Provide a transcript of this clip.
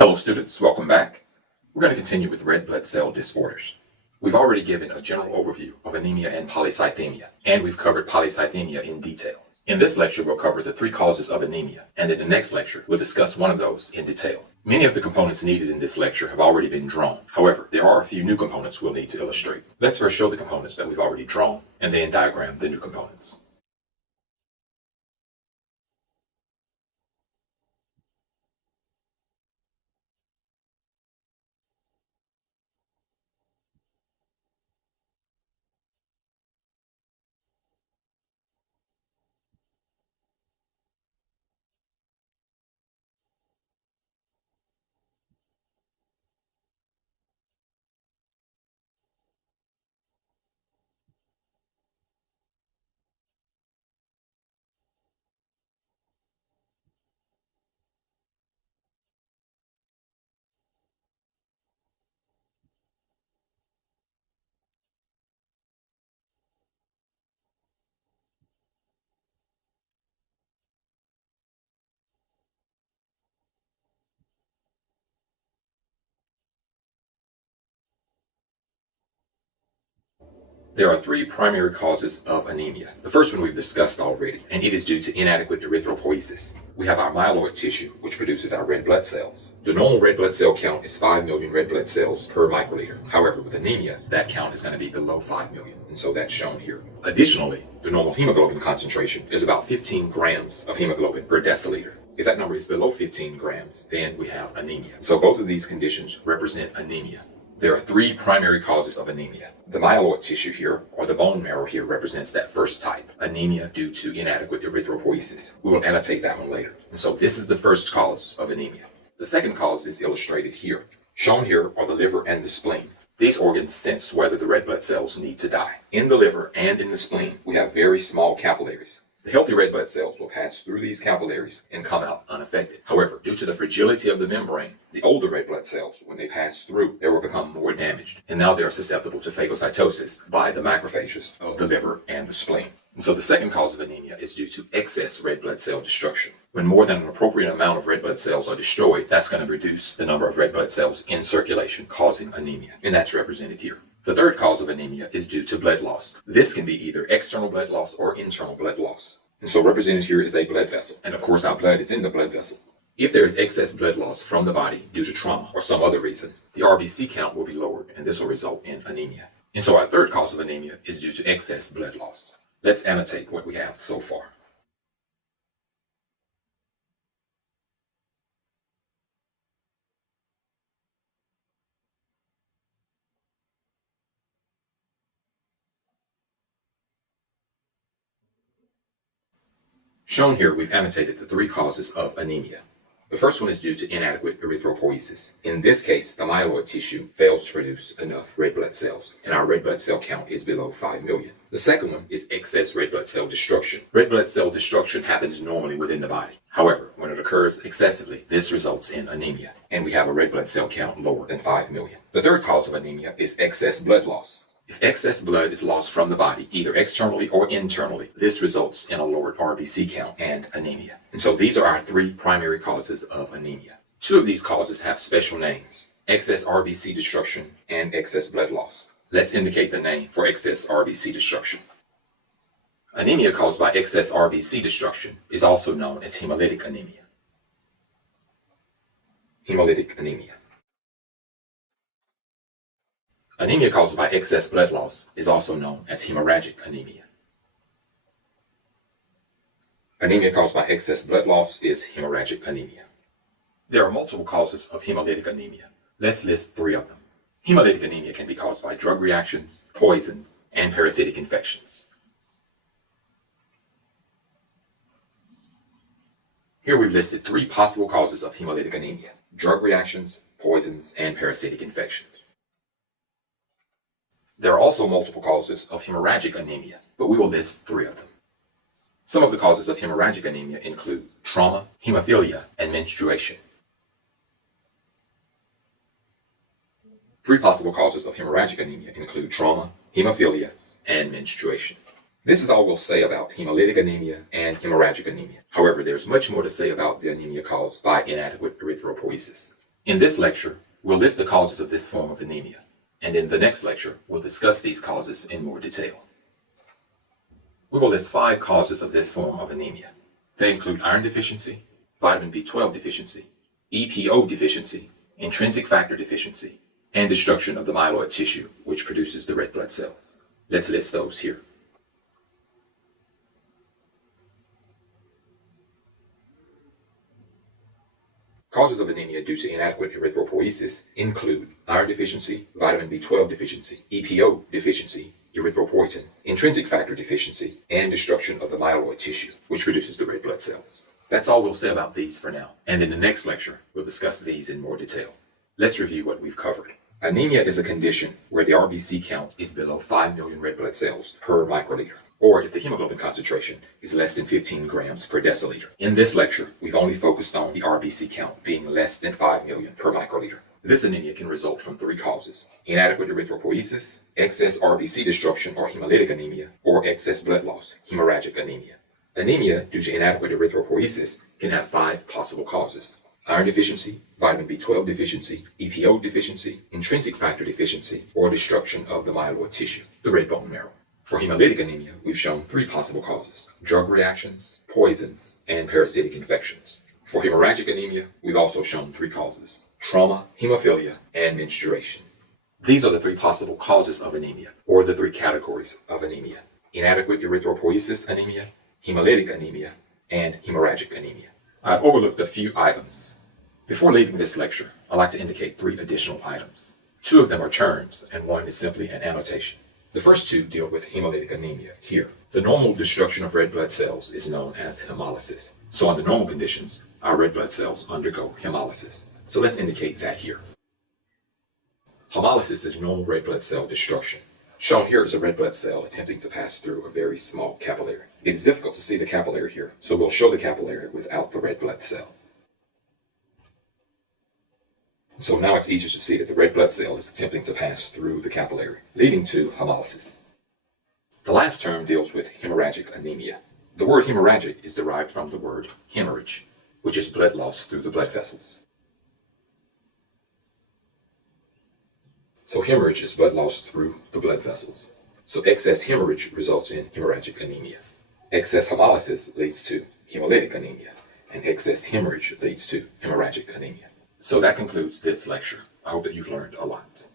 Hello students, welcome back. We're going to continue with red blood cell disorders. We've already given a general overview of anemia and polycythemia, and we've covered polycythemia in detail. In this lecture, we'll cover the 3 causes of anemia, and in the next lecture, we'll discuss one of those in detail. Many of the components needed in this lecture have already been drawn. However, there are a few new components we'll need to illustrate. Let's first show the components that we've already drawn, and then diagram the new components. There are 3 primary causes of anemia. The first one we've discussed already, and it is due to inadequate erythropoiesis. We have our myeloid tissue, which produces our red blood cells. The normal red blood cell count is 5 million red blood cells per microliter. However, with anemia, that count is going to be below 5 million, and so that's shown here. Additionally, the normal hemoglobin concentration is about 15 grams of hemoglobin per deciliter. If that number is below 15 grams, then we have anemia. So both of these conditions represent anemia. There are 3 primary causes of anemia. The myeloid tissue here, or the bone marrow here, represents that first type, anemia due to inadequate erythropoiesis. We will annotate that one later. And so this is the first cause of anemia. The second cause is illustrated here. Shown here are the liver and the spleen. These organs sense whether the red blood cells need to die. In the liver and in the spleen, we have very small capillaries. The healthy red blood cells will pass through these capillaries and come out unaffected. However, due to the fragility of the membrane, the older red blood cells, when they pass through, they will become more damaged. And now they are susceptible to phagocytosis by the macrophages of the liver and the spleen. And so the second cause of anemia is due to excess red blood cell destruction. When more than an appropriate amount of red blood cells are destroyed, that's going to reduce the number of red blood cells in circulation, causing anemia. And that's represented here. The third cause of anemia is due to blood loss. This can be either external blood loss or internal blood loss. And so represented here is a blood vessel. And of course, our blood is in the blood vessel. If there is excess blood loss from the body due to trauma or some other reason, the RBC count will be lowered, and this will result in anemia. And so our third cause of anemia is due to excess blood loss. Let's annotate what we have so far. Shown here, we've annotated the 3 causes of anemia. The first one is due to inadequate erythropoiesis. In this case, the myeloid tissue fails to produce enough red blood cells, and our red blood cell count is below 5 million. The second one is excess red blood cell destruction. Red blood cell destruction happens normally within the body. However, when it occurs excessively, this results in anemia, and we have a red blood cell count lower than 5 million. The third cause of anemia is excess blood loss. If excess blood is lost from the body, either externally or internally, this results in a lowered RBC count and anemia. And so these are our 3 primary causes of anemia. 2 of these causes have special names: excess RBC destruction and excess blood loss. Let's indicate the name for excess RBC destruction. Anemia caused by excess RBC destruction is also known as hemolytic anemia. Hemolytic anemia. Anemia caused by excess blood loss is also known as hemorrhagic anemia. Anemia caused by excess blood loss is hemorrhagic anemia. There are multiple causes of hemolytic anemia. Let's list 3 of them. Hemolytic anemia can be caused by drug reactions, poisons, and parasitic infections. Here we've listed 3 possible causes of hemolytic anemia: drug reactions, poisons, and parasitic infections. There are also multiple causes of hemorrhagic anemia, but we will list 3 of them. Some of the causes of hemorrhagic anemia include trauma, hemophilia, and menstruation. 3 possible causes of hemorrhagic anemia include trauma, hemophilia, and menstruation. This is all we'll say about hemolytic anemia and hemorrhagic anemia. However, there's much more to say about the anemia caused by inadequate erythropoiesis. In this lecture, we'll list the causes of this form of anemia, and in the next lecture, we'll discuss these causes in more detail. We will list 5 causes of this form of anemia. They include iron deficiency, vitamin B12 deficiency, EPO deficiency, intrinsic factor deficiency, and destruction of the myeloid tissue, which produces the red blood cells. Let's list those here. Causes of anemia due to inadequate erythropoiesis include iron deficiency, vitamin B12 deficiency, EPO deficiency, erythropoietin, intrinsic factor deficiency, and destruction of the myeloid tissue, which produces the red blood cells. That's all we'll say about these for now, and in the next lecture, we'll discuss these in more detail. Let's review what we've covered. Anemia is a condition where the RBC count is below 5 million red blood cells per microliter, or if the hemoglobin concentration is less than 15 grams per deciliter. In this lecture, we've only focused on the RBC count being less than 5 million per microliter. This anemia can result from 3 causes: inadequate erythropoiesis, excess RBC destruction or hemolytic anemia, or excess blood loss, hemorrhagic anemia. Anemia due to inadequate erythropoiesis can have 5 possible causes: iron deficiency, vitamin B12 deficiency, EPO deficiency, intrinsic factor deficiency, or destruction of the myeloid tissue, the red bone marrow. For hemolytic anemia, we've shown 3 possible causes: drug reactions, poisons, and parasitic infections. For hemorrhagic anemia, we've also shown 3 causes: trauma, hemophilia, and menstruation. These are the 3 possible causes of anemia, or the 3 categories of anemia: inadequate erythropoiesis anemia, hemolytic anemia, and hemorrhagic anemia. I've overlooked a few items. Before leaving this lecture, I'd like to indicate 3 additional items. 2 of them are terms, and 1 is simply an annotation. The first 2 deal with hemolytic anemia here. The normal destruction of red blood cells is known as hemolysis. So under normal conditions, our red blood cells undergo hemolysis. So let's indicate that here. Hemolysis is normal red blood cell destruction. Shown here is a red blood cell attempting to pass through a very small capillary. It is difficult to see the capillary here, so we'll show the capillary without the red blood cell. So now it's easier to see that the red blood cell is attempting to pass through the capillary, leading to hemolysis. The last term deals with hemorrhagic anemia. The word hemorrhagic is derived from the word hemorrhage, which is blood loss through the blood vessels. So hemorrhage is blood loss through the blood vessels. So excess hemorrhage results in hemorrhagic anemia. Excess hemolysis leads to hemolytic anemia, and excess hemorrhage leads to hemorrhagic anemia. So that concludes this lecture. I hope that you've learned a lot.